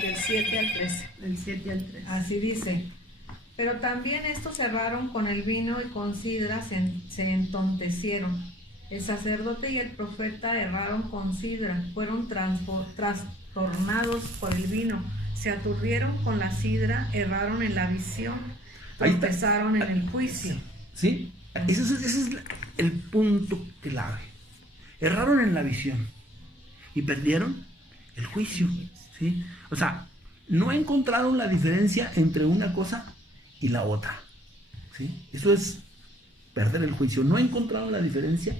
Del 7 al 13. Del 7 al 13. Así dice. Pero también estos erraron con el vino y con sidra, se entontecieron. El sacerdote y el profeta erraron con sidra, fueron trastornados por el vino, se aturdieron con la sidra, erraron en la visión, tropezaron en el juicio. ¿Sí? Ese es el punto clave. Erraron en la visión y perdieron el juicio. ¿Sí? O sea, no encontraron la diferencia entre una cosa y la otra. ¿Sí? Eso es perder el juicio. No encontraron la diferencia,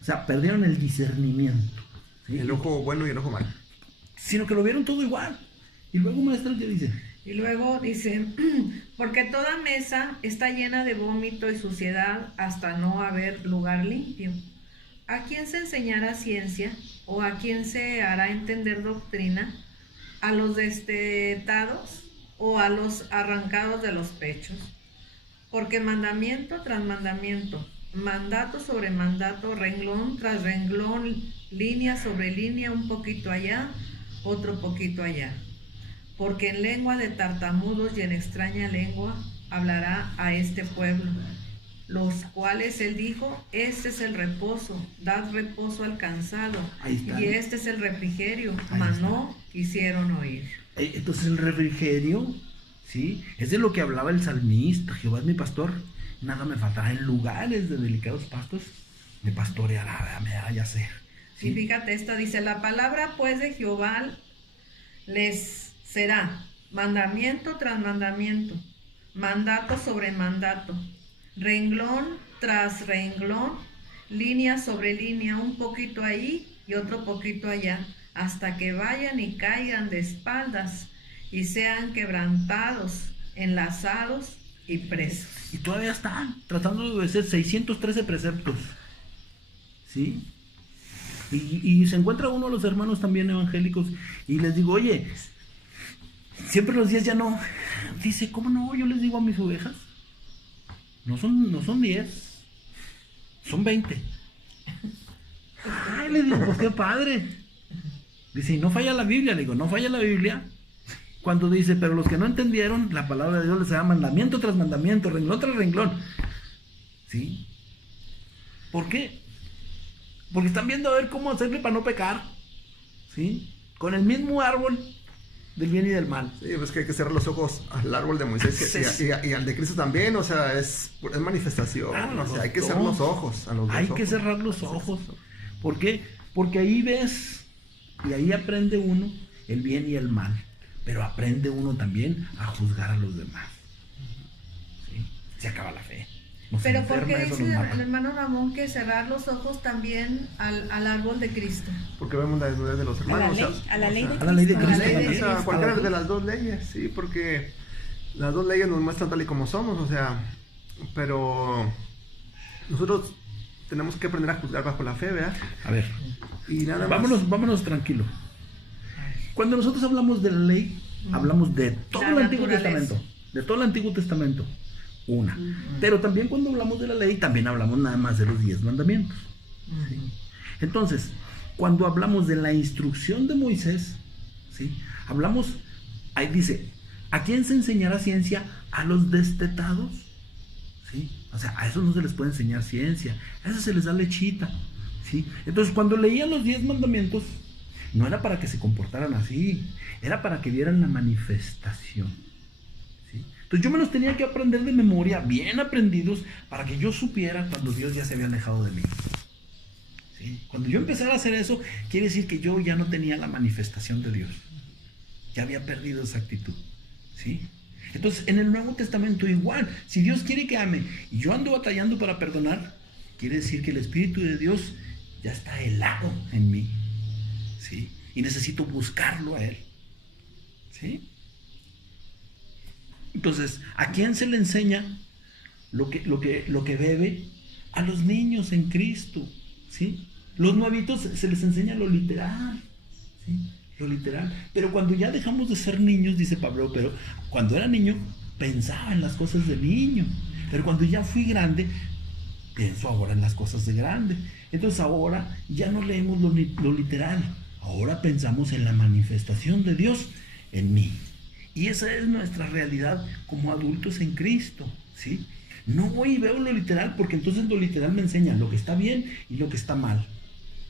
o sea, perdieron el discernimiento. ¿Sí? El ojo bueno y el ojo malo. Sino que lo vieron todo igual. Y luego, maestro, ¿qué dice? Y luego dice, porque toda mesa está llena de vómito y suciedad hasta no haber lugar limpio. ¿A quién se enseñará ciencia o a quién se hará entender doctrina? ¿A los destetados o a los arrancados de los pechos? Porque mandamiento tras mandamiento, mandato sobre mandato, renglón tras renglón, línea sobre línea, un poquito allá, otro poquito allá. Porque en lengua de tartamudos y en extraña lengua hablará a este pueblo, los cuales él dijo, este es el reposo, dad reposo al cansado, y este es el refrigerio, mas no quisieron oír. Entonces el refrigerio, ¿sí? Es de lo que hablaba el salmista, Jehová es mi pastor, nada me faltará, en lugares de delicados pastos me pastoreará, me hará yacer. ¿Sí? Y fíjate, esta dice, la palabra pues de Jehová les será mandamiento tras mandamiento, mandato sobre mandato, renglón tras renglón, línea sobre línea, un poquito ahí y otro poquito allá, hasta que vayan y caigan de espaldas y sean quebrantados, enlazados y presos. Y todavía están tratando de obedecer 613 preceptos. ¿Sí? Y se encuentra uno de los hermanos también evangélicos y les digo, oye, siempre los 10 ya no. Dice, ¿cómo no? Yo les digo a mis ovejas, no son 10, son 20. Ay, le digo, pues qué padre. Dice, ¿y no falla la Biblia? Le digo, no falla la Biblia. Cuando dice, pero los que no entendieron, la palabra de Dios les da mandamiento tras mandamiento, renglón tras renglón. ¿Sí? ¿Por qué? Porque están viendo a ver cómo hacerle para no pecar. ¿Sí? Con el mismo árbol del bien y del mal. Sí, pues que hay que cerrar los ojos al árbol de Moisés y al de Cristo también, o sea, es manifestación, o sea, hay que cerrar los ojos a los dos Hay ojos. que cerrar los ojos. ¿Por qué? Porque ahí ves y ahí aprende uno el bien y el mal, pero aprende uno también a juzgar a los demás. ¿Sí? Se acaba la fe. Pero ¿por qué dice el hermano Ramón que cerrar los ojos también al árbol de Cristo? Porque vemos la desnudez de los hermanos. A la ley de a la ley de Cristo. Cristo. O sea, cualquiera de las dos leyes, sí, porque las dos leyes nos muestran tal y como somos, o sea, pero nosotros tenemos que aprender a juzgar bajo la fe, ¿verdad? A ver, y nada más. vámonos tranquilo. Cuando nosotros hablamos de la ley, hablamos de todo el Antiguo Testamento. De todo el Antiguo Testamento. Una. Pero también cuando hablamos de la ley, también hablamos nada más de los 10 mandamientos. ¿Sí? Entonces, cuando hablamos de la instrucción de Moisés, ¿sí? Hablamos, ahí dice, ¿a quién se enseñará ciencia? ¿A los destetados? ¿Sí? O sea, a esos no se les puede enseñar ciencia, a esos se les da lechita. ¿Sí? Entonces, cuando leían los 10 mandamientos, no era para que se comportaran así, era para que vieran la manifestación. Entonces yo me los tenía que aprender de memoria, bien aprendidos, para que yo supiera cuando Dios ya se había alejado de mí. ¿Sí? Cuando yo empezara a hacer eso, quiere decir que yo ya no tenía la manifestación de Dios. Ya había perdido esa actitud. ¿Sí? Entonces, en el Nuevo Testamento igual, si Dios quiere que ame y yo ando batallando para perdonar, quiere decir que el Espíritu de Dios ya está helado en mí. ¿Sí? Y necesito buscarlo a Él. ¿Sí? Entonces, ¿a quién se le enseña lo que bebe? A los niños en Cristo, ¿sí? Los nuevitos se les enseña lo literal, ¿sí? Lo literal. Pero cuando ya dejamos de ser niños, dice Pablo, pero cuando era niño pensaba en las cosas de niño. Pero cuando ya fui grande, pienso ahora en las cosas de grande. Entonces ahora ya no leemos lo literal. Ahora pensamos en la manifestación de Dios en mí. Y esa es nuestra realidad como adultos en Cristo, ¿sí? No voy y veo lo literal, porque entonces lo literal me enseña lo que está bien y lo que está mal,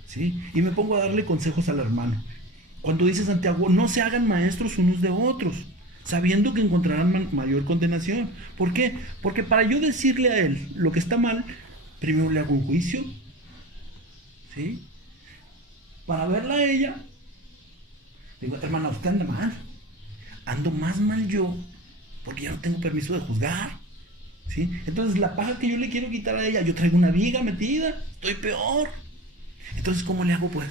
¿sí? Y me pongo a darle consejos al hermano. Cuando dice Santiago, no se hagan maestros unos de otros, sabiendo que encontrarán mayor condenación. ¿Por qué? Porque para yo decirle a él lo que está mal, primero le hago un juicio, ¿sí? Para verla a ella, digo, hermana, usted anda mal. Ando más mal yo, porque ya no tengo permiso de juzgar, ¿sí? Entonces la paja que yo le quiero quitar a ella, yo traigo una viga metida, estoy peor. Entonces, ¿cómo le hago pues?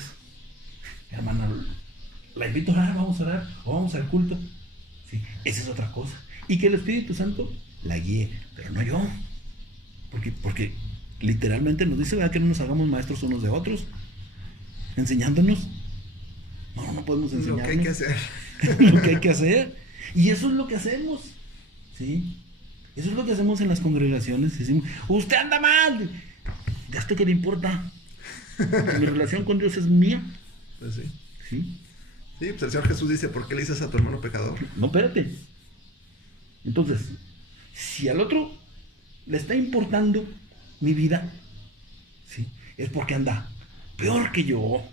Hermana, la invito a orar, o vamos al culto. ¿Sí? Esa es otra cosa. Y que el Espíritu Santo la guíe, pero no yo. Porque literalmente nos dice, ¿verdad?, que no nos hagamos maestros unos de otros, enseñándonos. No podemos enseñarnos. Lo que hay que hacer. Lo que hay que hacer. Y eso es lo que hacemos, ¿sí? Eso es lo que hacemos en las congregaciones. Decimos, usted anda mal. ¿A usted qué le importa? Mi relación con Dios es mía. Pues sí. ¿Sí? Sí, pues el Señor Jesús dice, ¿por qué le dices a tu hermano pecador? No, espérate. Entonces, si al otro le está importando mi vida, ¿sí?, es porque anda peor que yo.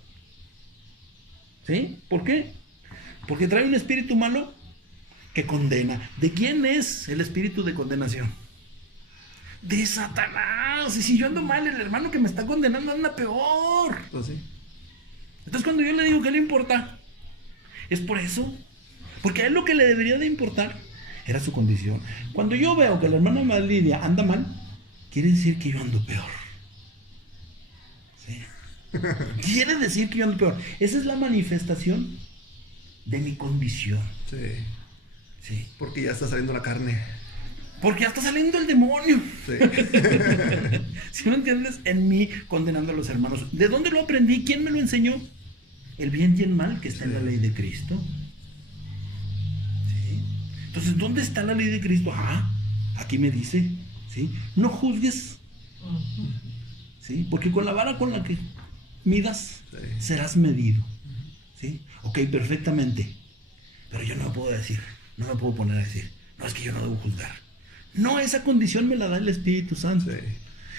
¿Sí? ¿Por qué? Porque trae un espíritu malo que condena. ¿De quién es el espíritu de condenación? De Satanás. Y si yo ando mal, el hermano que me está condenando anda peor. Pues sí. Entonces, cuando yo le digo que le importa, es por eso. Porque a él lo que le debería de importar era su condición. Cuando yo veo que la hermana Lidia anda mal, quiere decir que yo ando peor. ¿Sí? Quiere decir que yo ando peor. Esa es la manifestación de mi condición. Sí. Sí. Porque ya está saliendo la carne. Porque ya está saliendo el demonio. Sí. Si no entiendes, en mí condenando a los hermanos. ¿De dónde lo aprendí? ¿Quién me lo enseñó? El bien y el mal que está en la ley de Cristo. ¿Sí? Entonces, ¿dónde está la ley de Cristo? Aquí me dice, ¿sí? No juzgues. ¿Sí? Porque con la vara con la que midas, serás medido. ¿Sí? Ok, perfectamente. Pero yo no me puedo decir, no me puedo poner a decir, no, es que yo no debo juzgar. No, esa condición me la da el Espíritu Santo. Sí.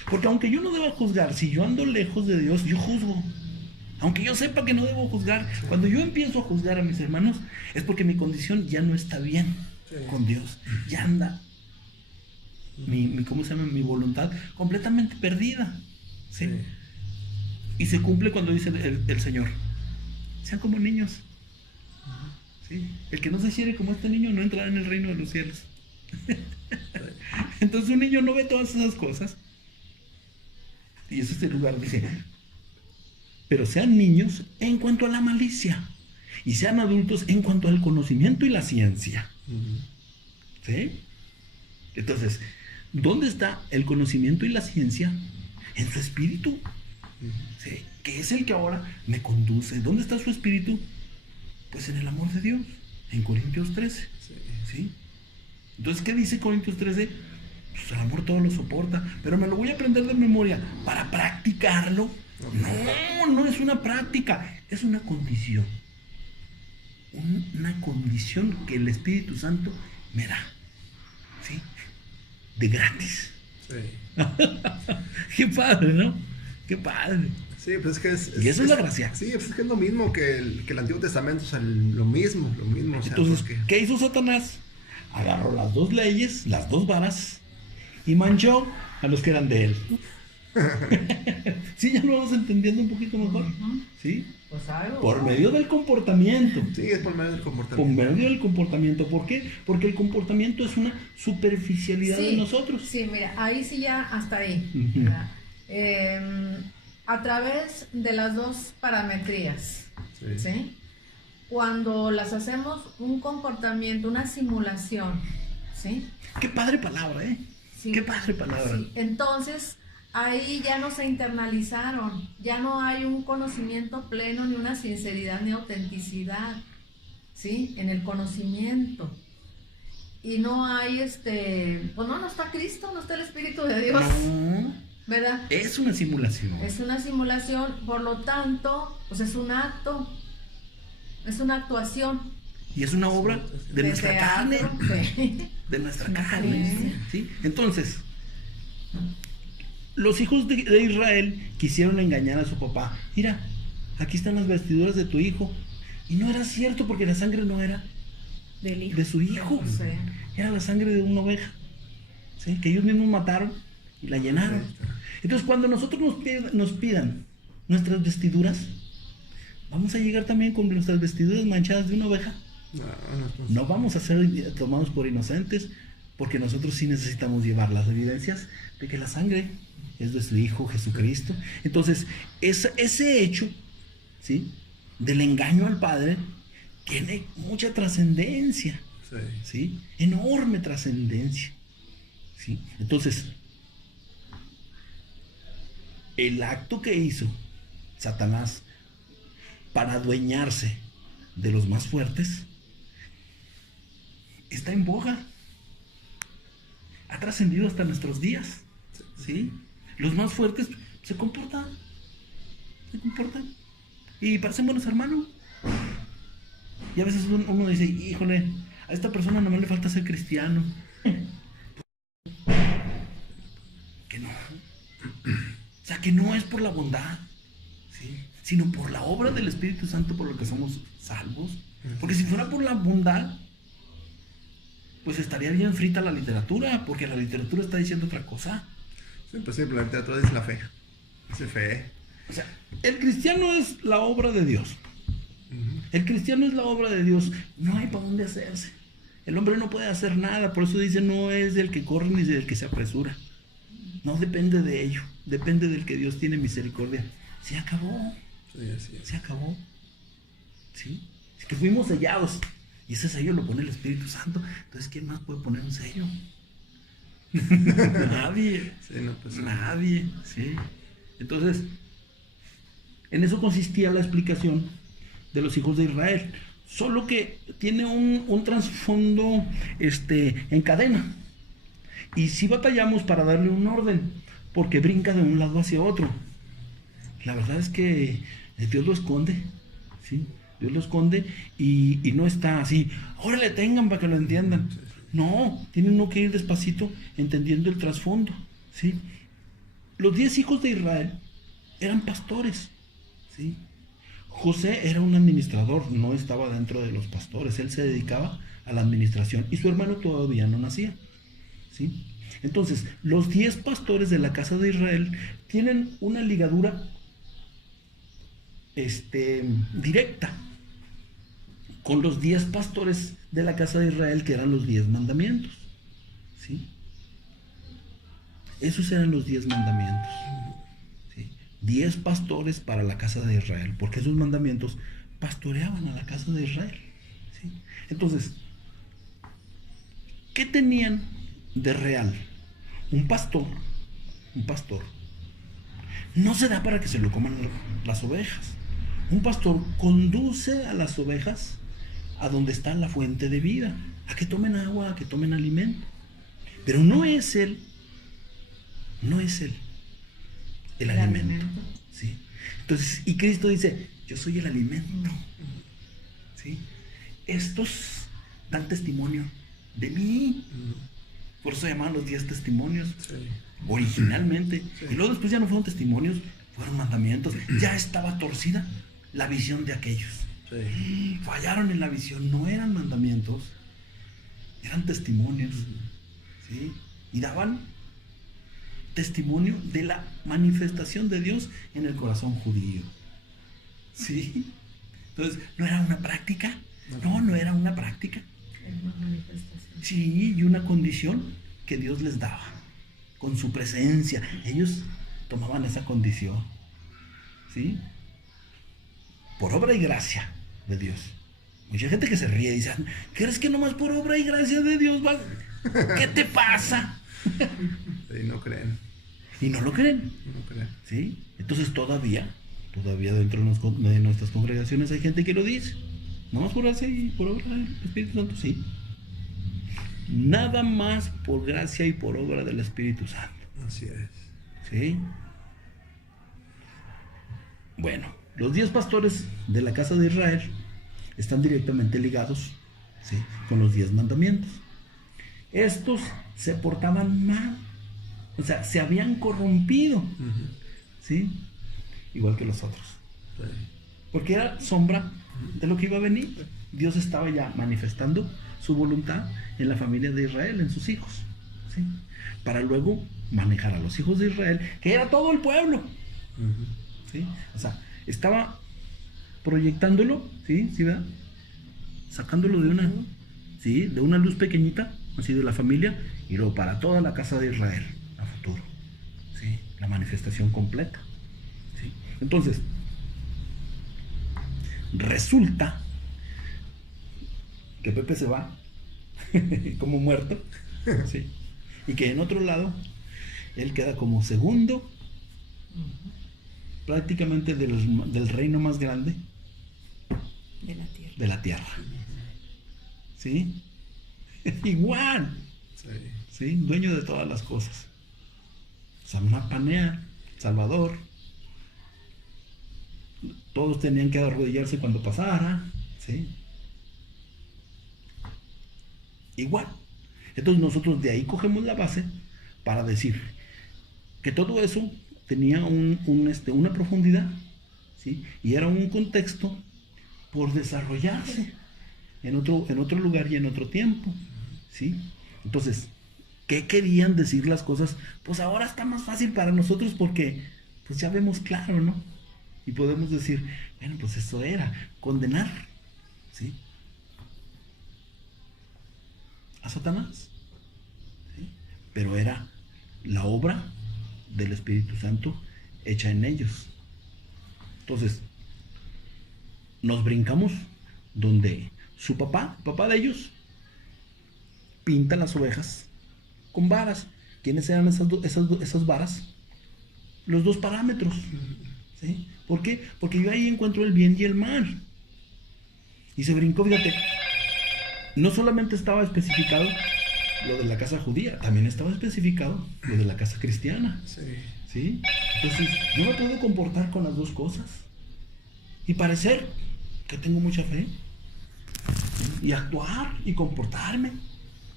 Porque aunque yo no deba juzgar, si yo ando lejos de Dios, yo juzgo. Aunque yo sepa que no debo juzgar, cuando yo empiezo a juzgar a mis hermanos, es porque mi condición ya no está bien con Dios. Ya anda ¿cómo se llama? Mi voluntad completamente perdida. ¿Sí? Sí. Y se cumple cuando dice el Señor, sean como niños. ¿Sí? El que no se hiciere como este niño no entrará en el reino de los cielos. Entonces un niño no ve todas esas cosas. Y eso es el lugar, dice, pero sean niños en cuanto a la malicia y sean adultos en cuanto al conocimiento y la ciencia. ¿Sí? Entonces, ¿dónde está el conocimiento y la ciencia? En su espíritu. ¿Sí? Que es el que ahora me conduce. ¿Dónde está su espíritu? Pues en el amor de Dios, en Corintios 13. ¿Sí? Entonces, ¿qué dice Corintios 13? Pues el amor todo lo soporta, pero me lo voy a aprender de memoria para practicarlo. No es una práctica, es una condición. Una condición que el Espíritu Santo me da. ¿Sí? De gratis. Sí. Qué padre, ¿no? Qué padre. Sí, pues es que y eso es la gracia. Sí, pues es que es lo mismo que el Antiguo Testamento, o sea, lo mismo. O sea, entonces, ¿qué hizo Satanás? Agarró las dos leyes, las dos varas, y manchó a los que eran de él. ¿Sí? ¿Ya lo vamos entendiendo un poquito mejor? ¿Sí? Pues algo. Por medio del comportamiento. Sí, es por medio del comportamiento. Por medio del comportamiento. ¿Por qué? Porque el comportamiento es una superficialidad de nosotros. Sí, mira, ahí sí ya hasta ahí. A través de las dos parametrías, ¿sí? Cuando las hacemos un comportamiento, una simulación, ¿sí? Qué padre palabra, ¿eh? Sí. Qué padre palabra. Sí. Entonces, ahí ya no se internalizaron, ya no hay un conocimiento pleno, ni una sinceridad, ni autenticidad, ¿sí? En el conocimiento. Y no hay pues no está Cristo, no está el Espíritu de Dios. No. ¿Verdad? Es una simulación. Es una simulación, por lo tanto, pues es un acto, es una actuación. Y es una obra de nuestra carne. Sí. De nuestra Una carne. carencia. ¿Sí? Entonces, los hijos de Israel quisieron engañar a su papá. Mira, aquí están las vestiduras de tu hijo. Y no era cierto porque la sangre no era Del hijo. de su hijo. José. Era la sangre de una oveja. ¿Sí? Que ellos mismos mataron y la llenaron. Entonces, cuando nosotros nos pidan nuestras vestiduras, ¿vamos a llegar también con nuestras vestiduras manchadas de una oveja? No vamos a ser tomados por inocentes, porque nosotros sí necesitamos llevar las evidencias de que la sangre es de su Hijo Jesucristo. Entonces, ese hecho, ¿sí?, del engaño al Padre tiene mucha trascendencia, ¿sí? Enorme trascendencia, ¿sí? Entonces, el acto que hizo Satanás para adueñarse de los más fuertes está en boga. Ha trascendido hasta nuestros días, ¿sí? Los más fuertes se comportan y parecen buenos hermanos. Y a veces uno dice, híjole, a esta persona nomás le falta ser cristiano. Que no. O sea, que no es por la bondad, ¿sí?, sino por la obra del Espíritu Santo por lo que somos salvos. Porque si fuera por la bondad, pues estaría bien frita la literatura, porque la literatura está diciendo otra cosa. Sí, pues sí, pero la literatura dice la fe. Dice fe. O sea, el cristiano es la obra de Dios. El cristiano es la obra de Dios. No hay para dónde hacerse. El hombre no puede hacer nada. Por eso dice, no es del que corre ni del que se apresura. No depende de ello. Depende del que Dios tiene misericordia. Se acabó. Sí, así es. Se acabó. ¿Sí? Es que fuimos sellados. Y ese sello lo pone el Espíritu Santo. Entonces, ¿quién más puede poner un sello? Nadie. Sí, no, pues, Nadie. ¿Sí? Entonces, en eso consistía la explicación de los hijos de Israel. Solo que tiene un trasfondo en cadena. Y sí batallamos para darle un orden, porque brinca de un lado hacia otro. La verdad es que Dios lo esconde, ¿sí? Dios lo esconde y no está así, órale, tengan para que lo entiendan. No, tiene uno que ir despacito entendiendo el trasfondo, ¿sí? Los 10 hijos de Israel eran pastores, ¿sí? José era un administrador, no estaba dentro de los pastores, él se dedicaba a la administración y su hermano todavía no nacía, ¿sí? Entonces, los 10 pastores de la casa de Israel tienen una ligadura directa con los 10 pastores de la casa de Israel, que eran los 10 mandamientos, ¿sí? Esos eran los 10 mandamientos, ¿sí? 10 pastores para la casa de Israel, porque esos mandamientos pastoreaban a la casa de Israel, ¿sí? Entonces, ¿qué tenían de real? Un pastor no se da para que se lo coman las ovejas. Un pastor conduce a las ovejas a donde está la fuente de vida, a que tomen agua, a que tomen alimento. Pero no es él el alimento. ¿Sí? Entonces, y Cristo dice, yo soy el alimento. ¿Sí? Estos dan testimonio de mí. Por eso se llamaban los 10 testimonios. sí. Originalmente. Sí. Y luego después ya no fueron testimonios, fueron mandamientos. Ya estaba torcida la visión de aquellos. Sí. Fallaron en la visión, no eran mandamientos, eran testimonios, ¿sí? Y daban testimonio de la manifestación de Dios en el corazón judío, ¿sí? Entonces, ¿no era una práctica? No era una práctica. Sí, y una condición que Dios les daba, con su presencia. Ellos tomaban esa condición, ¿sí? Por obra y gracia de Dios. Mucha gente que se ríe y dice, ¿crees que nomás por obra y gracia de Dios va? ¿Qué te pasa? Sí, no creen. Y no lo creen, No creen. ¿sí? Entonces todavía dentro de nuestras congregaciones hay gente que lo dice. Nomás por gracia y por obra del Espíritu Santo, sí. Nada más por gracia y por obra del Espíritu Santo. Así es. ¿Sí? Bueno, los 10 pastores de la casa de Israel están directamente ligados ¿sí? Con los 10 mandamientos. Estos se portaban mal, o sea, se habían corrompido, ¿sí? Igual que los otros. Porque era sombra de lo que iba a venir. Dios estaba ya manifestando su voluntad en la familia de Israel, en sus hijos, ¿sí? Para luego manejar a los hijos de Israel, que era todo el pueblo, ¿sí? O sea, estaba proyectándolo, ¿sí? ¿Sí, verdad? Sacándolo de una, ¿sí? De una luz pequeñita, así de la familia, y luego para toda la casa de Israel a futuro, ¿sí? La manifestación completa, ¿sí? Entonces, resulta que Pepe se va como muerto, ¿sí? Y que en otro lado él queda como segundo prácticamente del reino más grande de la tierra, ¿sí? Igual, ¿sí? Dueño de todas las cosas. Samapanea, Salvador. Todos tenían que arrodillarse cuando pasara, ¿sí? Igual. Entonces nosotros de ahí cogemos la base para decir que todo eso tenía una profundidad, ¿sí? Y era un contexto por desarrollarse en otro lugar y en otro tiempo, ¿sí? Entonces, ¿qué querían decir las cosas? Pues ahora está más fácil para nosotros porque pues ya vemos claro, ¿no? Y podemos decir, bueno, pues eso era condenar, ¿sí? A Satanás, ¿sí? Pero era la obra del Espíritu Santo hecha en ellos. Entonces, nos brincamos donde su papá, el papá de ellos, pinta las ovejas con varas. ¿Quiénes eran esas varas? Los 2 parámetros, ¿sí? ¿Por qué? Porque yo ahí encuentro el bien y el mal. Y se brincó, fíjate, no solamente estaba especificado lo de la casa judía, también estaba especificado lo de la casa cristiana. ¿Sí? Entonces, yo me puedo comportar con las 2 cosas y parecer que tengo mucha fe, ¿sí? Y actuar y comportarme,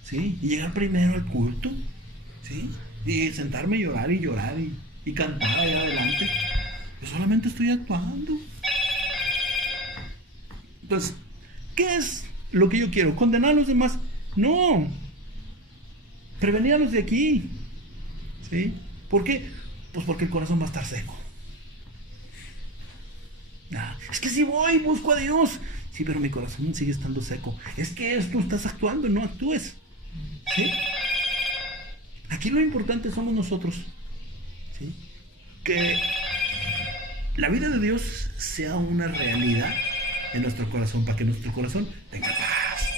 ¿sí? Y llegar primero al culto, ¿sí? Y sentarme y llorar y cantar allá adelante. Yo solamente estoy actuando. Entonces, ¿qué es lo que yo quiero? ¿Condenar a los demás? No. Prevenir a los de aquí, ¿sí? ¿Por qué? Pues porque el corazón va a estar seco. Es que si voy, busco a Dios. Sí, pero mi corazón sigue estando seco. Es que tú estás actuando, no actúes, ¿sí? Aquí lo importante somos nosotros, ¿sí? Que la vida de Dios sea una realidad en nuestro corazón, para que nuestro corazón tenga paz.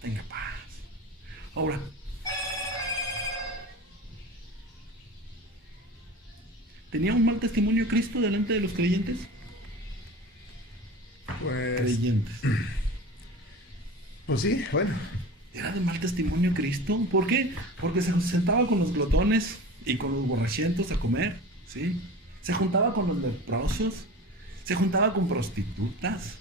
Tenga paz. Ahora, ¿tenía un mal testimonio Cristo delante de los creyentes? Pues, Creyentes. pues sí, bueno. Era de mal testimonio Cristo. ¿Por qué? Porque se sentaba con los glotones y con los borrachentos a comer, ¿sí? Se juntaba con los leprosos, se juntaba con prostitutas.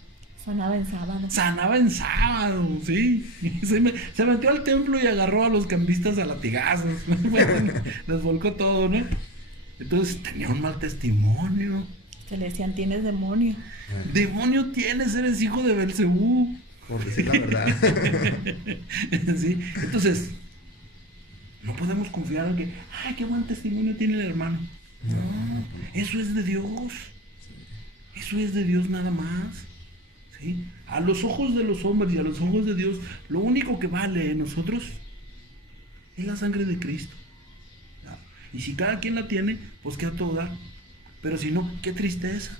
Sanaba en sábado. Sanaba en sábado, ¿sí? Se metió al templo y agarró a los cambistas a latigazos. Bueno, les volcó todo, ¿no? Entonces tenía un mal testimonio. Se le decían, tienes demonio. Demonio tienes, eres hijo de Belcebú. Por decir la verdad. ¿Sí? Entonces, no podemos confiar en que, ay, qué buen testimonio tiene el hermano. No, eso es de Dios. Eso es de Dios nada más. ¿Sí? A los ojos de los hombres y a los ojos de Dios, lo único que vale en nosotros es la sangre de Cristo. Y si cada quien la tiene, pues qué a todo dar. Pero si no, qué tristeza.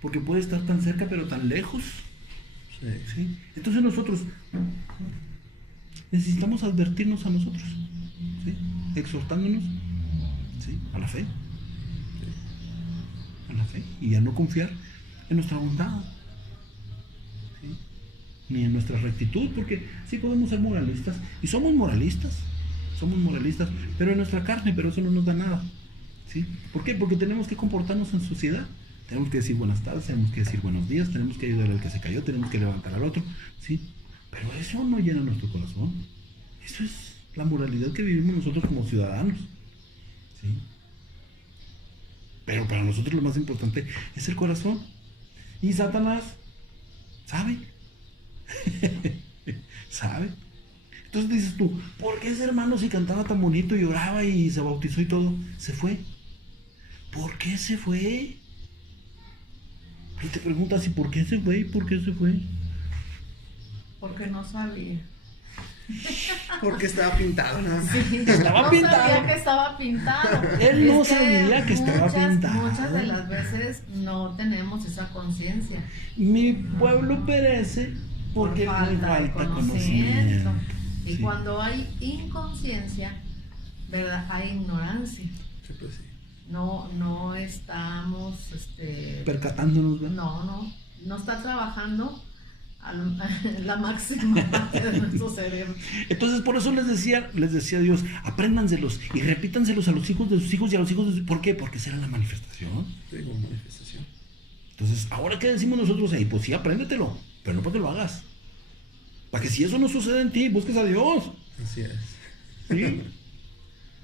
Porque puede estar tan cerca pero tan lejos. ¿Sí? Entonces nosotros necesitamos advertirnos a nosotros, ¿sí? Exhortándonos, ¿sí? A la fe, ¿sí? A la fe y a no confiar en nuestra bondad, ¿sí? Ni en nuestra rectitud, porque sí podemos ser moralistas y somos moralistas, pero en nuestra carne, pero eso no nos da nada, ¿sí? ¿Por qué? Porque tenemos que comportarnos en sociedad. Tenemos que decir buenas tardes, tenemos que decir buenos días, tenemos que ayudar al que se cayó, tenemos que levantar al otro, ¿sí? Pero eso no llena nuestro corazón. Eso es la moralidad que vivimos nosotros como ciudadanos. ¿Sí? Pero para nosotros lo más importante es el corazón. Y Satanás sabe. ¿Sabe? Entonces dices tú, ¿por qué ese hermano si cantaba tan bonito y oraba y se bautizó y todo, se fue? ¿Por qué se fue? Y te preguntas, ¿y por qué se fue? ¿Y por qué se fue? Porque no sabía. Porque estaba pintado, nada más. Sí, Estaba no pintado. sabía que estaba pintado. Él no Es que sabía que estaba pintado. Muchas de las veces no tenemos esa conciencia. Mi pueblo perece porque Por le falta de falta conocimiento. conocimiento. Y Sí. cuando hay inconsciencia, ¿verdad? Hay ignorancia. Sí, pues sí. No estamos, Percatándonos, ¿verdad? no está trabajando a la máxima parte de nuestro cerebro. Entonces por eso les decía Dios, apréndanselos y repítanselos a los hijos de sus hijos y a los hijos de sus... ¿Por qué? Porque será la manifestación. Sí, como manifestación. Entonces, ¿ahora qué decimos nosotros ahí? Pues sí, apréndetelo, pero no para que lo hagas. Para que si eso no sucede en ti, busques a Dios. Así es. ¿Sí?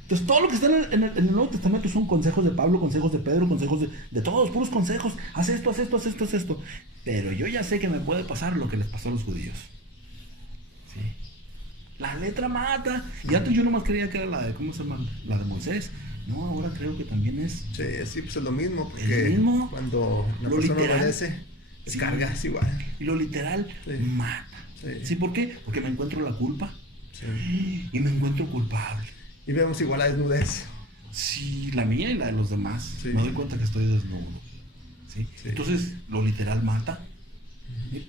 Entonces, todo lo que está en el Nuevo Testamento son consejos de Pablo, consejos de Pedro, consejos de todos, puros consejos. Haz esto, haz esto, haz esto, haz esto. Pero yo ya sé que me puede pasar lo que les pasó a los judíos. ¿Sí? La letra mata. Y antes yo nomás creía que era la de, ¿cómo se llama? La de Moisés. No, ahora creo que también es... Sí, sí, pues es lo mismo. ¿Es Porque lo mismo? cuando la Lo persona literal. obedece, Sí. descarga, es igual. Y lo literal Sí. mata. Sí. ¿Sí? ¿Por qué? Porque me encuentro la culpa. Sí. Y me encuentro culpable. Y vemos igual la desnudez. Sí, la mía y la de los demás. Sí. Me doy cuenta que estoy desnudo. ¿Sí? Sí. Entonces, lo literal mata.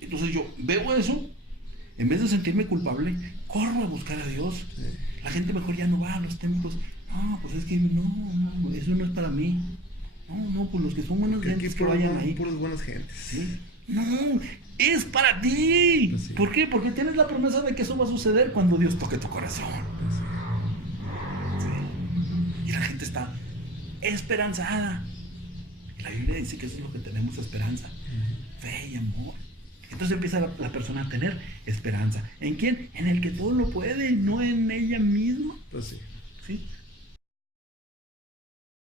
Entonces yo veo eso, en vez de sentirme culpable, corro a buscar a Dios. Sí. La gente mejor ya no va a los templos. No, pues es que no, eso no es para mí. No, pues los que son buenas Que aquí gentes que vayan ahí. puras buenas gentes. ¿Sí? No, es para ti. Pues sí. ¿Por qué? Porque tienes la promesa de que eso va a suceder cuando Dios toque tu corazón. Pues sí. Sí. Y la gente está esperanzada. Y la Biblia dice que eso es lo que tenemos, esperanza, fe y amor. Entonces empieza la persona a tener esperanza. ¿En quién? En el que todo lo puede, no en ella misma. Pues sí. ¿Sí?